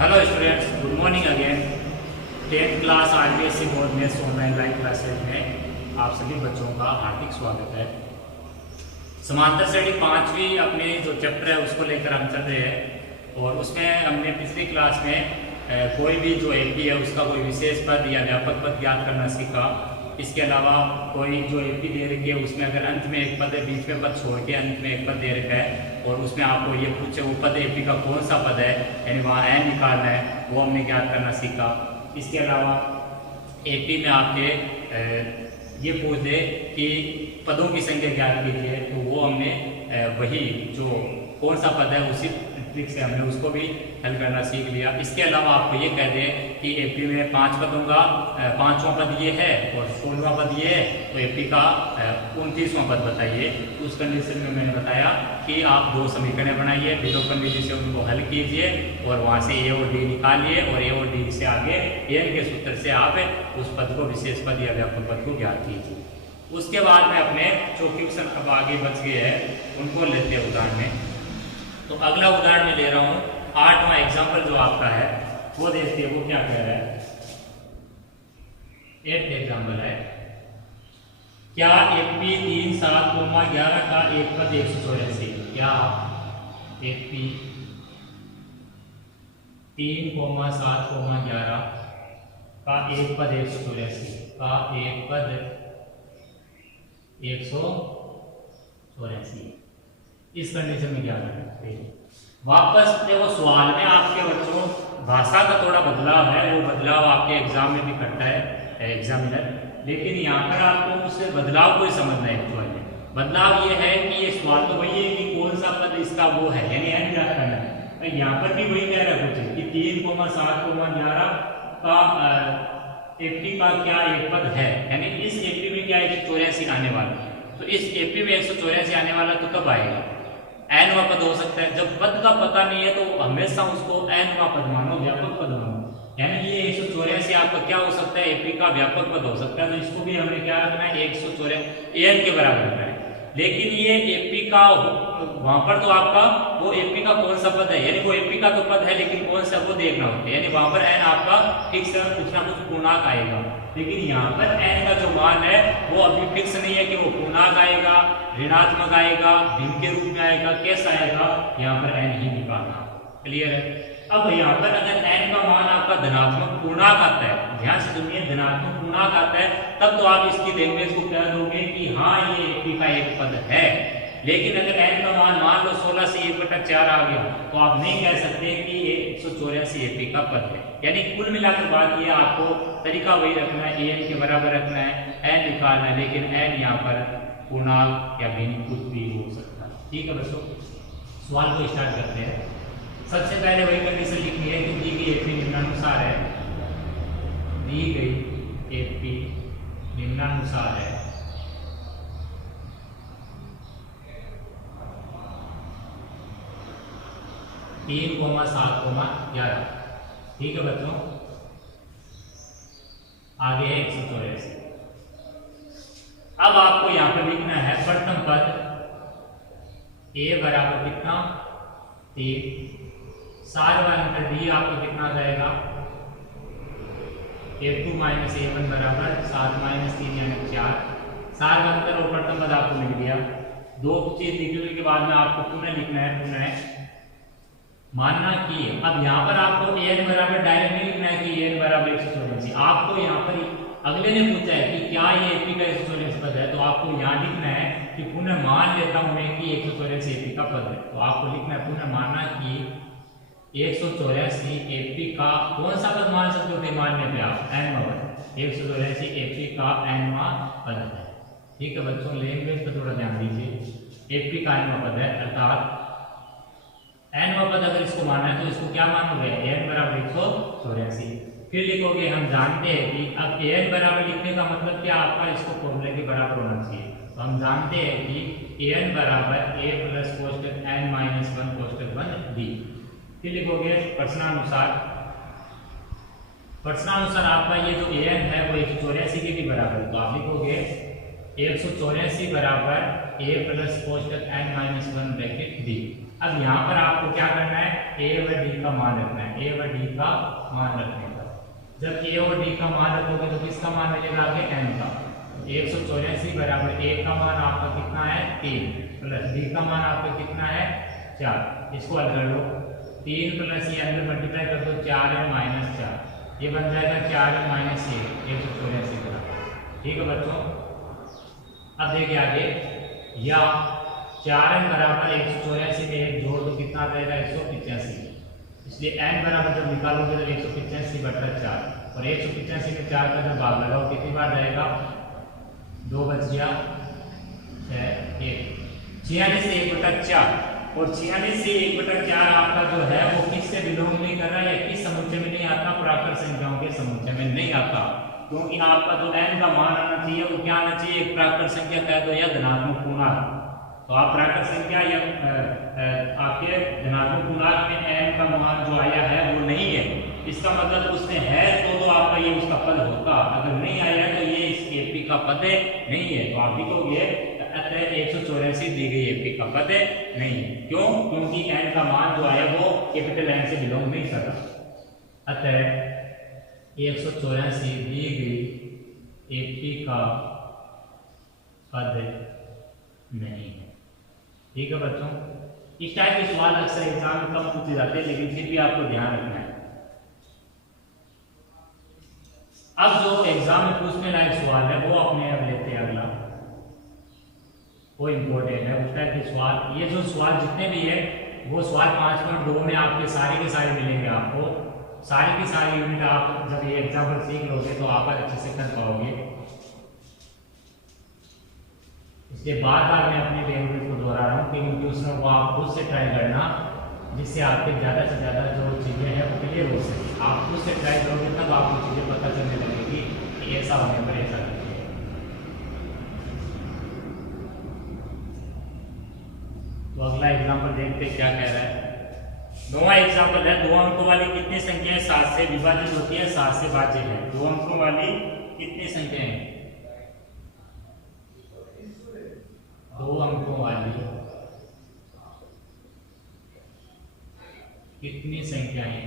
Hello students, good morning again. 10th class RBSE board में online live classes में आप सभी बच्चों का हार्दिक स्वागत है। समांतर श्रेणी 5वीं अपने जो चैप्टर है उसको लेकर हम चल रहे हैं और उसमें हमने पिछली क्लास में कोई भी जो एपी है उसका कोई विशेष पद या व्यापक पद ज्ञात करना सीखा। इसके अलावा कोई जो एपी दे रखी है उसमें अगर अंत में एक पद है, बीच में पद छोड़ के अंत में एक पद दे रखा है और उसमें आपको ये पूछे वो पद एपी का कौन सा पद है, यानी वहाँ एन निकालना है, वो हमने ज्ञात करना सीखा। इसके अलावा एपी में आपके ये पूछ दे कि पदों की संख्या ज्ञात कीजिए, तो वो हमने वही जो कौन सा पद है उसी ट्रिक से हमने उसको भी हल करना सीख लिया। इसके अलावा आपको ये कह दें कि एपी में 5 पदों का 5वां पद ये है और 16वां पद ये है, तो एपी का 29वां पद बताइए। उस कंडीशन में मैंने बताया कि आप 2 समीकरण बनाइए, विलोपन विधि से उनको हल कीजिए और वहाँ से ए और डी निकालिए और ए और डी से आगे एन के सूत्र से आप उस पद को विशेष पद या व्यापक पद को ज्ञात कीजिए। उसके बाद में अपने जो क्वेश्चन अब आगे बच गए हैं उनको लेते हैं उदाहरण में। तो अगला उदाहरण मैं ले रहा हूँ 8वां एग्जाम्पल जो आपका है वो देखते हैं वो क्या कह रहा है। 8th एग्जाम्पल है, क्या एपी 3, 7, 11 का एक पद 184, क्या एपी 3, 7, 11 का एक पद 184 का एक पद 184, इस कंडीशन में क्या करना है। वापस देखो सवाल में आपके बच्चों भाषा का थोड़ा बदलाव है, वो बदलाव आपके एग्जाम में भी करता है एग्जामिनर, लेकिन यहाँ पर आपको उस बदलाव को ही समझना है। एक्चुअली बदलाव ये है कि ये सवाल तो वही है कि कौन सा पद इसका वो है, यानी एन ज्ञात करना है। यहाँ पर भी वही कह रहा है कुछ कि 3, 7, 11 का एपी का क्या एक पद है, यानी इस एपी में क्या 184 आने वाला है। तो इस एपी में 184 आने वाला तो कब आएगा, एन वा पद हो सकता है। जब पद का पता नहीं है तो हमेशा उसको एन वा पद मानो, व्यापक पद मानो, यानी ये 184 आपका क्या हो सकता है, एपी का व्यापक पद हो सकता है। तो इसको भी हमें क्या रखना है, 184 एन के बराबर रखना है। लेकिन ये एपी का वहां पर तो आपका वो एपी का कौन सा पद है, यानी वो एपी का तो पद है लेकिन कौन सा वो देखना होता है, यानी वहां पर एन आपका फिक्स कुछ ना कुछ पूर्णांक आएगा। लेकिन यहाँ पर एन का जो मान है वो अभी फिक्स नहीं है कि वो पूर्णांक आएगा, ऋणात्मक आएगा, भिन्न के रूप में आएगा, कैसा आएगा, यहाँ पर एन ही निकालना। क्लियर है। अब यहाँ पर अगर एन का मान आपका धनात्मक पूर्णांक आता है, ध्यान से सुनिए, धनात्मक पूर्णांक आता है, तब तो आप इसकी लैंग्वेज को कह दोगे कि हाँ ये एपी का एक पद है। लेकिन अगर एन का मान लो 16 से 1/4 आ गया तो आप नहीं कह सकते कि ये 184 एपी का पद है। यानी कुल मिलाकर बात ये आपको तरीका वही रखना है, एन के बराबर रखना है, एन निकालना है, लेकिन एन यहाँ पर पूर्णांक या भिन्न कुछ भी हो सकता है। ठीक है बच्चों, सवाल को स्टार्ट करते हैं। सबसे पहले वही कंडीशन लिखनी है कि दी गई एपी निम्नानुसार है, दी गई एपी निम्नानुसार है। तीन 7, 11। ठीक है बच्चों, आगे है 184। अब आपको यहाँ पर लिखना है प्रथम पद ए बराबर कितना 3, सार्वधातुक डी आपको कितना जाएगा a2 - a1 बराबर 7 - 3 यानी 4। सार्वधातुक और प्रथम पद आपको मिल गया। 2 चीज लिखने के बाद में आपको पुनः लिखना है, पुनः मानना कि अब यहाँ पर आपको एन बराबर डायरेक्ट नहीं लिखना है कि एन बराबर 184। आपको यहाँ पर अगले ने पूछा है कि क्या ये एपी का 184 पद है, तो आपको यहाँ लिखना है कि पुनः मान लेता हूं मैं कि 184 एपी का पद है। तो आपको लिखना है पुनः मानना कि 184 एपी का कौन सा पद मान सकते हो, मानने पे आप एनवा पद 184 एपी का एनवा पद है। ठीक है बच्चों, लैंग्वेज पर थोड़ा ध्यान दीजिए। एपी का एनवा पद है, अर्थात एनवा पद अगर इसको मानना है तो इसको क्या मानोगे, एन बराबर 184। फिर लिखोगे हम जानते हैं कि अब एन बराबर लिखने का मतलब क्या आपका इसको फॉर्मूले के बराबर होना चाहिए। तो हम जानते हैं कि एन बराबर ए प्लस कोष्टक एन माइनस 1 कोष्टक 1 डी। फिर लिखोगे प्रश्नानुसार, प्रश्नानुसार आपका ये जो एन है वो 184 के भी बराबर है। तो आप लिखोगे 184 बराबर ए प्लस कोष्टक एन माइनस 1 ब्रैकेट डी। अब यहाँ पर आपको क्या करना है, ए व डी का मान रखना है, ए व डी का मान रखने का। जब ए और डी का मान रखोगे तो किसका मान मिलेगा आगे, एन का। 184 बराबर ए का मान आपका कितना है 3 प्लस डी का मान आपका कितना है 4। इसको हल कर लो, 3 प्लस ये अंदर मल्टीप्लाई कर दो, 4n माइनस 4, ये बन जाएगा 4n माइनस 184 का। ठीक है बच्चों, अब देखिए आगे, या 4n बराबर 184 में एक जोड़ दो कितना आ जाएगा 185, इसलिए n बराबर जब निकालोगे तो 185/4 और 185 में 4 का जब भाग लगाओ कितनी बार जाएगा, 2 बच गया 6 1, 46 से 1/4 और 46 से 1/4 आपका जो है वो किससे बिलोंग नहीं कर रहा है, किस समुच्चय में नहीं आता, प्राकृत संख्याओं के समुच्चय में नहीं आता, क्योंकि आपका जो n का मान आना चाहिए वो क्या आना चाहिए, एक प्राकृत संख्या कह दो या धनात्मक पूर्णांक। तो आप प्राकृत संख्या या आपके धनात्मक पूर्णांक में n का मान जो आया है वो नहीं है, इसका मतलब उसमें है तो आपका ये उसका पद होगा, अगर नहीं आया तो ये इस एपी का पद नहीं है, तो आप लिखोगे अतः 184 दी गई एपी का पद नहीं है। क्यों, क्योंकि n का मान जो आया वो कैपिटल N से बिलोंग नहीं कर रहा, अतः 184 दी गई एपी का पद नहीं है। ठीक है बच्चों, इस टाइप के सवाल अक्सर एग्जाम में कम पूछे जाते हैं, लेकिन फिर भी आपको ध्यान रखना है। अब जो एग्जाम में पूछने लायक सवाल है वो अपने अब लेते हैं अगला, वो इम्पोर्टेंट है उस टाइप के सवाल। ये जो सवाल जितने भी है वो सवाल 5.2 में आपके सारे के सारे मिलेंगे, आपको सारी की सारी यूनिट आप जब ये एग्जाम्पल सीख लोगे तो आप अच्छे से कर पाओगे। इसलिए बार बार मैं अपने लैंग्वेज को दोहरा रहा हूँ क्योंकि उसमें वो आप खुद से ट्राई करना, जिससे आपके ज़्यादा से ज़्यादा जो चीज़ें हैं वो क्लियर हो सके। आप खुद से ट्राई करोगे तब आपको चीज़ें पता चलने लगेगी कि ऐसा होने पर ऐसा करते हैं। तो अगला एग्जाम्पल देखते क्या कह रहा है। नौवां एग्जाम्पल है, 2 अंकों वाली कितनी संख्याएं 7 से विभाजित होती है, 7 से भाज्य है। 2 अंकों वाली कितनी संख्याएं, 2 अंकों वाली कितनी संख्याएं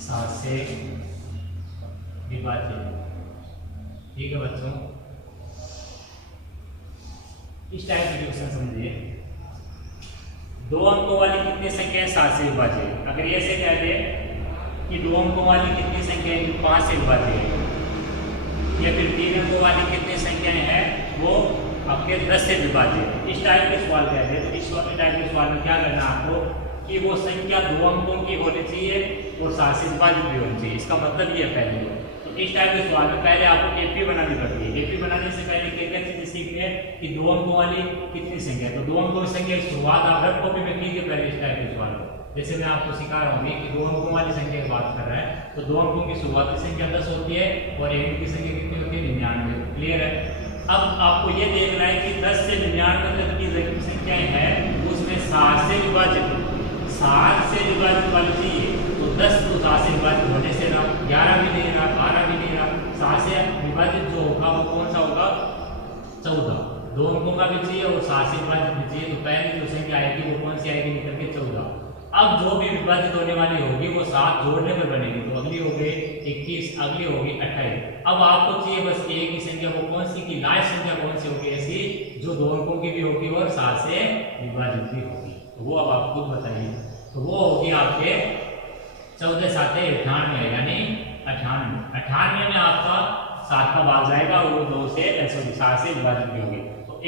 7 से विभाजित। ठीक है बच्चों, इस टाइप के क्वेश्चन समझिए। 2 अंकों वाली कितनी संख्याएं 7 से विभाजित, अगर ये से कह दे कि 2 अंकों वाली कितनी संख्याएं 5 से विभाजित है, या फिर 3 अंकों वाली कितनी संख्याएं हैं वो आपके 10 से विभाजित, इस टाइप के सवाल कहते हैं। तो इस टाइप के सवाल में क्या करना आपको कि वो संख्या 2 अंकों की होनी चाहिए और 7 से विभाजित भी होनी चाहिए, इसका मतलब ये पहले। तो इस टाइप के सवाल में पहले आपको एपी बनानी पड़ती है। एपी बनाने से पहले क्या चीजें सीखनी है कि 2 अंकों वाली कितनी संख्या है, तो 2 अंकों की संख्या की शुरुआत आप रफ कॉपी में कीजिए पहले इस टाइप के सवाल। जैसे मैं आपको सिखा रहा हूँ कि 2 अंकों वाली संख्या की बात कर रहा है, तो 2 अंकों की शुरुआती संख्या 10 होती है और एंड की संख्या कितनी होती है 99। क्लियर है। अब आपको ये देखना है कि 10 से 99 तक की संख्याएं हैं उसमें 7 से विभाजित वाली चाहिए, तो 10 तो 7 से विभाजित होने से ना 11 भी नहीं रहा, 12 भी नहीं रहा, 7 से विभाजित जो होगा वो कौन सा होगा 14। 2 अंकों का भी चाहिए और 7 से विभाजित भी चाहिए, तो पहली जो संख्या आएगी वो कौन सी आएगी निकल के 14। अब जो भी विभाजित होने वाली होगी वो 7 जोड़ने में बनेगी, तो अगली हो गई 21, अगली होगी 28। अब आपको चाहिए बस एक ही संख्या, वो कौन सी की लास्ट संख्या कौन सी होगी ऐसी जो 2 अंकों की भी होगी और 7 से विभाजित भी होगी, तो वो अब आप खुद बताइए। तो वो होगी आपके 14 7 98, यानी 98 में आपका 7 का भाग जाएगा और वो 2 से 7 से विभाजित भी होगी।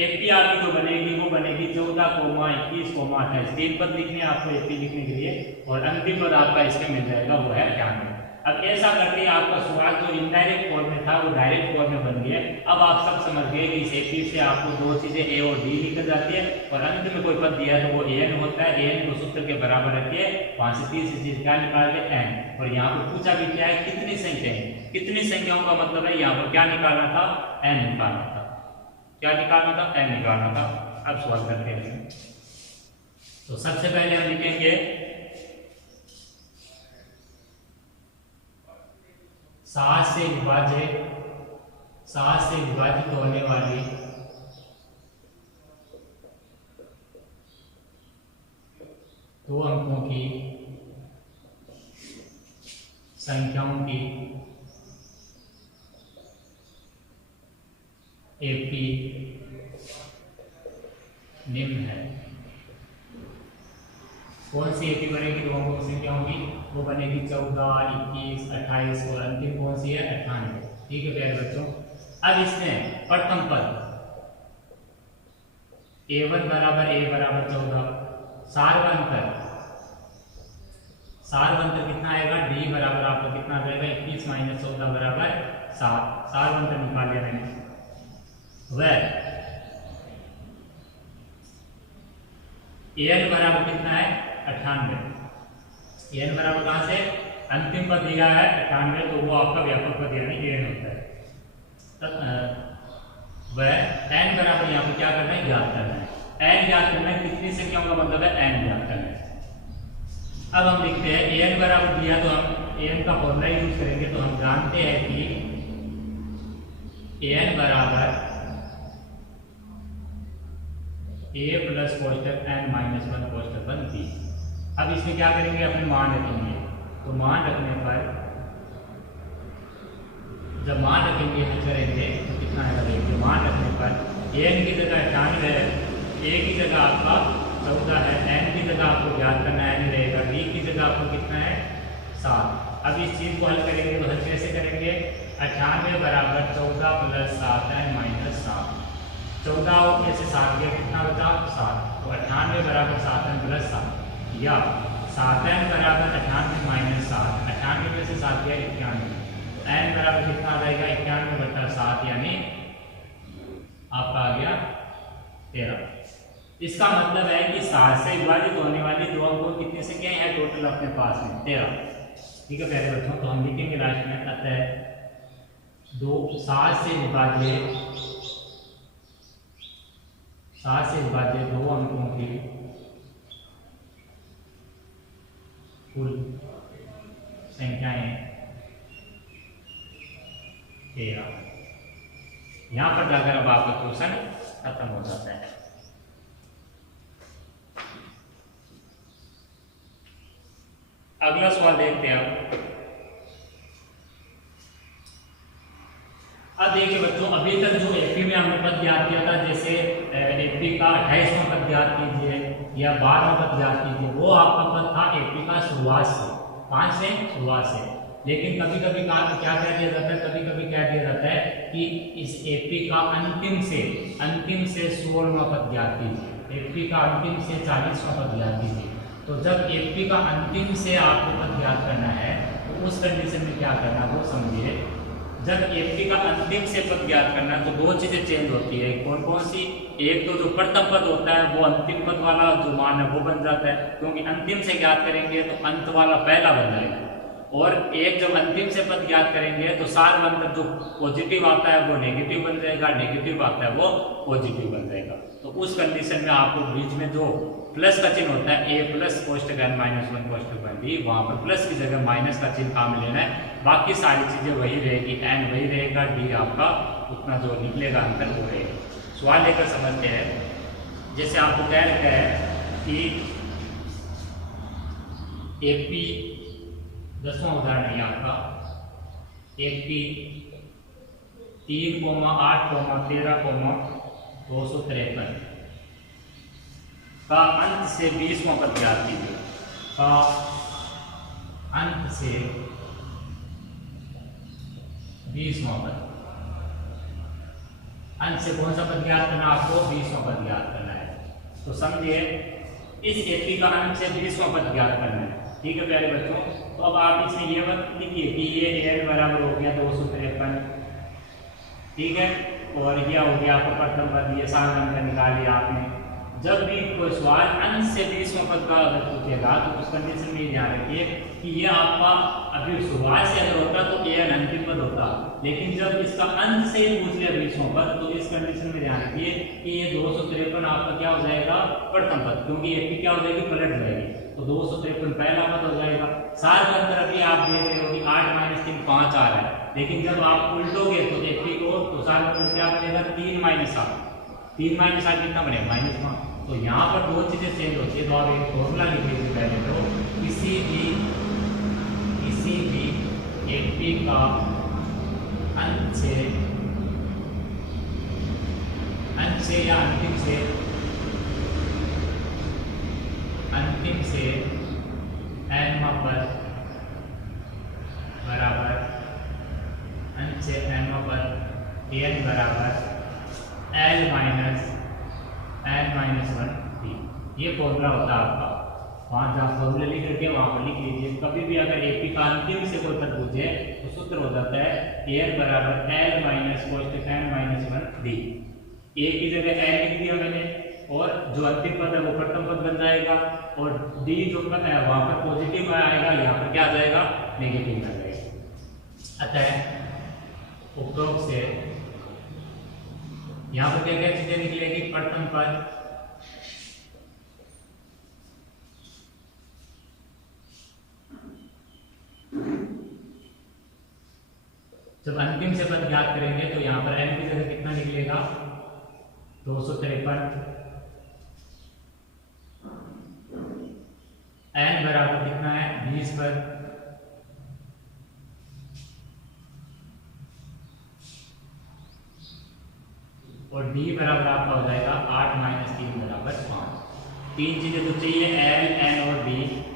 एपी आपकी जो बनेगी वो बनेगी 14, 21, 28। 3 पद लिखने हैं आपको एपी लिखने के लिए और अंतिम पद आपका इसमें मिल जाएगा वो है 98। अब ऐसा करके आपका सवाल जो इनडायरेक्ट फॉर्म में था वो डायरेक्ट फॉर्म में बन गया। अब आप सब समझ गए कि इस एपी से आपको 2 चीजें ए और डी निकल जाती है और अंत में कोई पद दिया है तो वो एन होता है। एन को सूत्र के बराबर रखिए, 5 से 30 चीज क्या निकाल के एन। और यहाँ पर पूछा भी क्या है कितनी संख्याएं, कितनी संख्याओं का मतलब है यहाँ पर क्या निकालना था, एन निकालना था। क्या निकालना था, एन निकालना था। अब सवाल करते हैं। तो सबसे पहले हम लिखेंगे 7 से विभाजित होने वाली 2 अंकों की संख्याओं की एपी निम्न है। कौन सी एपी बनेगी 2 अंकों की संख्याओं की? वो बनेगी 14, 21, 28 और अंतिम कौन सी है 98। ठीक है प्यारे बच्चों, अब इसमें प्रथम पद a1 बराबर a बराबर 14, सारवंतर कितना आएगा? d बराबर आपका कितना आ जाएगा 21 माइनस 14 बराबर 7। सारवंतर निकाल लिया मैंने। वह an बराबर कितना है 98। an बराबर कहां से? अंतिम पद दिया है 98, तो वो आपका व्यापक पद यानी an होता है। वह n बराबर यहाँ पे क्या करना है? ज्ञात करना है। n ज्ञात करना है, कितनी संख्याओं का मतलब है n ज्ञात करना है। अब हम लिखते हैं an बराबर दिया तो हम an का फॉर्मूला यूज करेंगे। तो हम जानते हैं कि an बराबर a प्लस कोष्टक n माइनस 1 कोष्टक 1 b। अब इसमें क्या करेंगे? अपने मान रखेंगे। तो मान रखने पर जब मान रखेंगे तो करेंगे तो कितना आएगा? देखिए मान रखने पर an की जगह 98 है, a की जगह आपका 14 है, n की जगह आपको ज्ञात करना है रहेगा, d की जगह आपको कितना है 7। अब इस चीज को हल करेंगे तो हल कैसे करेंगे? 98 बराबर 14 प्लस 7n माइनस 7। 14 में से 7 गया कितना बचा? 7। तो 98 बराबर 7n प्लस 7 या 7n बराबर 98 माइनस 7। 98 में से 7 गया 91, n बराबर कितना आ जाएगा? 91 बटा 7 यानी आपका आ गया 13। इसका मतलब है कि 7 से विभाजित होने वाली 2 अंकों कितनी संख्याएं हैं टोटल अपने पास में? 13। ठीक है प्यारे बच्चों, तो हम लिखेंगे लास्ट में अतः 7 से विभाज्य 2 अंकों की कुल संख्याएं 13। यहां पर जाकर अब आपका क्वेश्चन खत्म हो जाता है। अगला सवाल देखते हैं अब देखिए बच्चों, अभी तक जो एपी में हमने पद ज्ञात किया था, जैसे एपी का 28वां पद ज्ञात कीजिए या 12वां पद ज्ञात कीजिए, वो आपका पद था एपी का शुरुआत से 5 से शुरुआत से। लेकिन कभी कभी क्या कह दिया जाता है? कभी कभी कह दिया जाता है कि इस एपी का अंतिम से 16वां पद ज्ञात कीजिए, एपी का अंतिम से 40वां पद ज्ञात कीजिए। तो जब एपी का अंतिम से आपको पद ज्ञात करना है तो उस कंडीशन में क्या करना वो समझिए। जब एपी का अंतिम से पद ज्ञात करना है तो 2 चीजें चेंज होती है। कौन कौन सी? एक तो जो प्रथम पद होता है वो अंतिम पद वाला जो मान है वो बन जाता है, क्योंकि अंतिम से ज्ञात करेंगे तो अंत वाला पहला बन जाएगा। और एक जब अंतिम से पद ज्ञात करेंगे तो सारवंतर जो पॉजिटिव आता है वो नेगेटिव बन जाएगा, नेगेटिव आता है वो पॉजिटिव बन जाएगा। तो उस कंडीशन में आपको बीच में जो प्लस का चिन्ह होता है a प्लस कोष्टक n माइनस 1 कोष्टक 1 b, वहां पर प्लस की जगह माइनस का चिन्ह काम लेना है। बाकी सारी चीजें वही रहेगी, n वही रहेगा, d आपका उतना जो निकलेगा अंतर वो रहेगा। सवाल लेकर समझते हैं। जैसे आपको कह रखा है कि एपी 10वां उदाहरण है आपका, एपी 3,8,13,253 का अंत से 20वां पद ज्ञात कीजिए। का अंत से 20वां पद, अंत से कौन सा पद ज्ञात करना? आपको 20वां पद ज्ञात करना है। तो समझिए इस एपी का अंत से 20वां पद ज्ञात करना है। ठीक है प्यारे बच्चों, तो अब आप इसमें ये बात लिखिए कि ये n बराबर हो गया 253, ठीक है, और यह हो गया आपका प्रथम पद, ये सारवंतर निकाल लिया आपने। जब भी कोई सवाल अंत से 20वां पद का अगर पूछेगा तो उस कंडीशन में ध्यान रखिए कि ये आपका अभी शुरुआत से अगर होता तो ये अंतिम पद होता, लेकिन जब इसका अंत से पूछ लिया 20वां पद तो इस कंडीशन में ध्यान रखिए कि ये 253 आपका क्या हो जाएगा? प्रथम पद, क्योंकि एपी क्या हो जाएगी? पलट जाएगी। तो 253 पहला पद हो जाएगा। सारवंतर अभी आप देख रहे हो कि 8 - 3 5 आ रहा है, लेकिन जब आप उल्टोगे तो एपी को तो सारवंतर क्या बनेगा? 3 - 8, 3 - 8 कितना बनेगा? -5। तो यहाँ पर दो चीजें चेंज होती है, तो आप एक फॉर्मूला लिख लीजिए पहले। तो किसी भी एपी का अंत से या अंतिम से n पर बराबर अंत से n पर an बराबर l माइनस n-1 d। ये फॉर्मूला होता है आपका। वहाँ जहाँ फॉर्मूले लिख रखे वहाँ पर लिख लीजिए। कभी भी अगर एपी का अंतिम से कोई पद पूछे तो सूत्र हो जाता है an बराबर l माइनस कोष्टक n-1 d। a की जगह l लिख दिया मैंने, और जो अंतिम पद है वो प्रथम पद बन जाएगा, और d जो पद है वहाँ पर पॉजिटिव आएगा, यहाँ पर क्या आ जाएगा, नेगेटिव आ जाएगा। अतः उपरोक्त से यहाँ पर क्या क्या चीजें निकलेगी, प्रथम पद, जब अंतिम से पद ज्ञात करेंगे तो यहाँ पर n की जगह कितना निकलेगा, 253, n बराबर कितना है, 20 पर, और d बराबर आपका हो जाएगा 8 माइनस 3 बराबर 5। तीन चीजें तो चाहिए, l, n और d।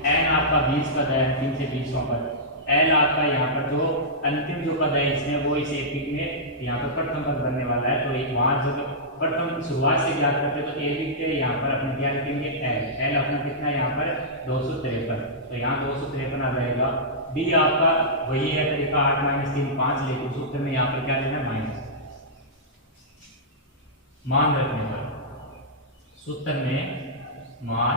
n आपका 20 पद है, अंतिम से 20वां पद। l आपका यहाँ पर जो अंतिम जो पद है इसमें वो इस एपिक में यहाँ पर प्रथम पद बनने वाला है, तो वहां जब प्रथम शुरुआत से ज्ञात करते तो ए लिखते, यहाँ पर अपने क्या लिखेंगे, l अपना कितना है यहाँ पर 253, तो यहाँ 253 आ जाएगा। d आपका वही है तरीका 8 माइनस 3 5, लेकिन सूत्र में यहाँ पर क्या लेना, माइनस मान रखने पर, सूत्र में मान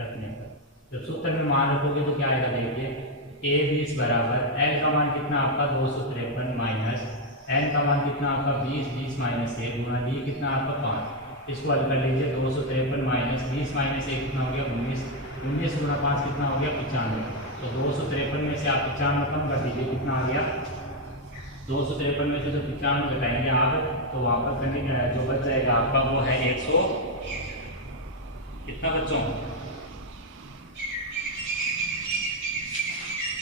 रखने पर। जब सूत्र में मान रखोगे तो क्या आएगा, देखिए a20 बराबर l का मान कितना आपका 253 माइनस n का मान कितना आपका 20 माइनस 1 गुणा d कितना आपका 5। इसको हल कर लीजिए, 253 माइनस 20 माइनस 1 कितना हो गया 19 गुणा 5 कितना हो गया 95। तो 253 में से आप 95 कम कर दीजिए, कितना आ गया 253 में से जो 95 घटाएंगे आप, तो वहाँ पर करने जो बच जाएगा आपका वो है 100 कितना बच्चों,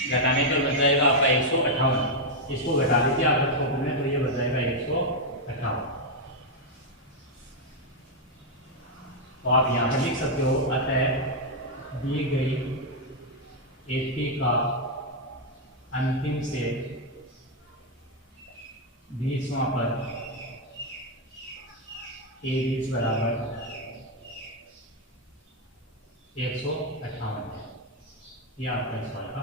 घटाने पर बच जाएगा आपका 158। इसको घटा लीजिए आप बच्चों में, तो ये बच जाएगा 158। तो आप यहाँ पर लिख सकते हो, अतः दी गई एपी का अंतिम से 20वां पद a20 बराबर 158 है। यह आपका इस सवाल का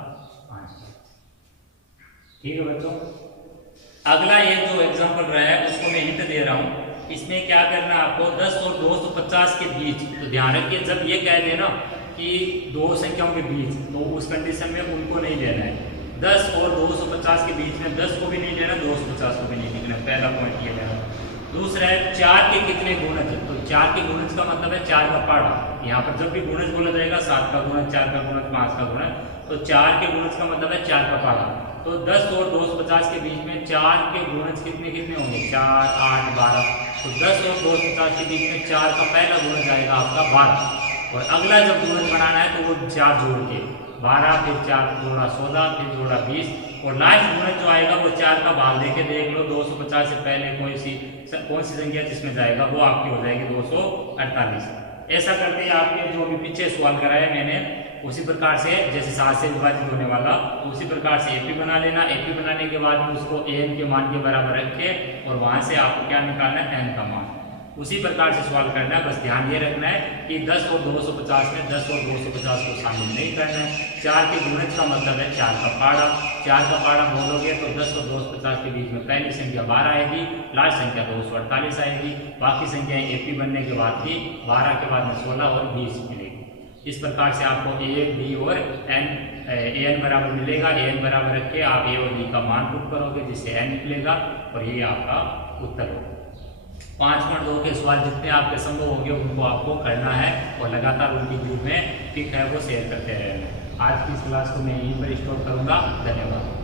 आंसर। ठीक है बच्चों, अगला एक जो एग्जाम्पल रहा है उसको मैं हिंट दे रहा हूं। इसमें क्या करना है आपको, 10 और 250 के बीच, तो ध्यान रखिए जब ये कह देना कि दो संख्याओं के बीच, तो उस कंडीशन में उनको नहीं लेना है। 10 और 250 के बीच में 10 को भी नहीं लेना, 250 को भी नहीं लिखना, पहला पॉइंट ये लेना। दूसरा है 4 के कितने गुणज, तो 4 के गुणज का मतलब है 4 का पहाड़ा। यहाँ पर जब भी गुणज बोला जाएगा 7 का गुणज, 4 का गुणज, 5 का गुणज, तो 4 के गुणज का मतलब है 4 का पहाड़ा। तो 10 और 250 के बीच में 4 के गुणज कितने कितने होंगे, 4, 8, 12। तो 10 और 250 के बीच में 4 का पहला गुणज आएगा आपका 12, और अगला जब गुणज बनाना है तो वो 4 जोड़ के 12, फिर 4 जोड़ा 16, फिर जोड़ा 20, और लास्ट गुणज जो आएगा वो 4 का भाग देके देख लो 250 से पहले कौन सी संख्या जिसमें जाएगा वो आपकी हो जाएगी 248। ऐसा करते हैं आपके जो भी पीछे सवाल कराया मैंने, उसी प्रकार से जैसे 7 से विभाजित होने वाला, तो उसी प्रकार से एपी बना लेना। एपी बनाने के बाद में उसको एन के मान के बराबर रखे, और वहां से आपको क्या निकालना है, एन का मान। उसी प्रकार से सवाल करना है। बस ध्यान ये रखना है कि 10 और 250 में 10 और 250 को शामिल नहीं करना है। 4 के गुणज का मतलब है 4 का पहाड़ा। 4 का पहाड़ा बोलोगे तो 10 और 250 के बीच में पहली संख्या 12 आएगी, लास्ट संख्या 248 आएगी। बाकी संख्याएं एपी बनने के बाद भी 12 के बाद में 16 और 20 मिलेगी। इस प्रकार से आपको ए, बी और एन बराबर मिलेगा। एन बराबर रख के आप ए और बी का मान पुट करोगे जिससे एन निकलेगा, और ये आपका उत्तर होगा। 5.2 के सवाल जितने आपके संभव होंगे उनको आपको करना है, और लगातार उनकी ग्रुप में टिक है वो शेयर करते रहना। आज की इस क्लास को मैं यहीं पर स्टॉप करूंगा। धन्यवाद।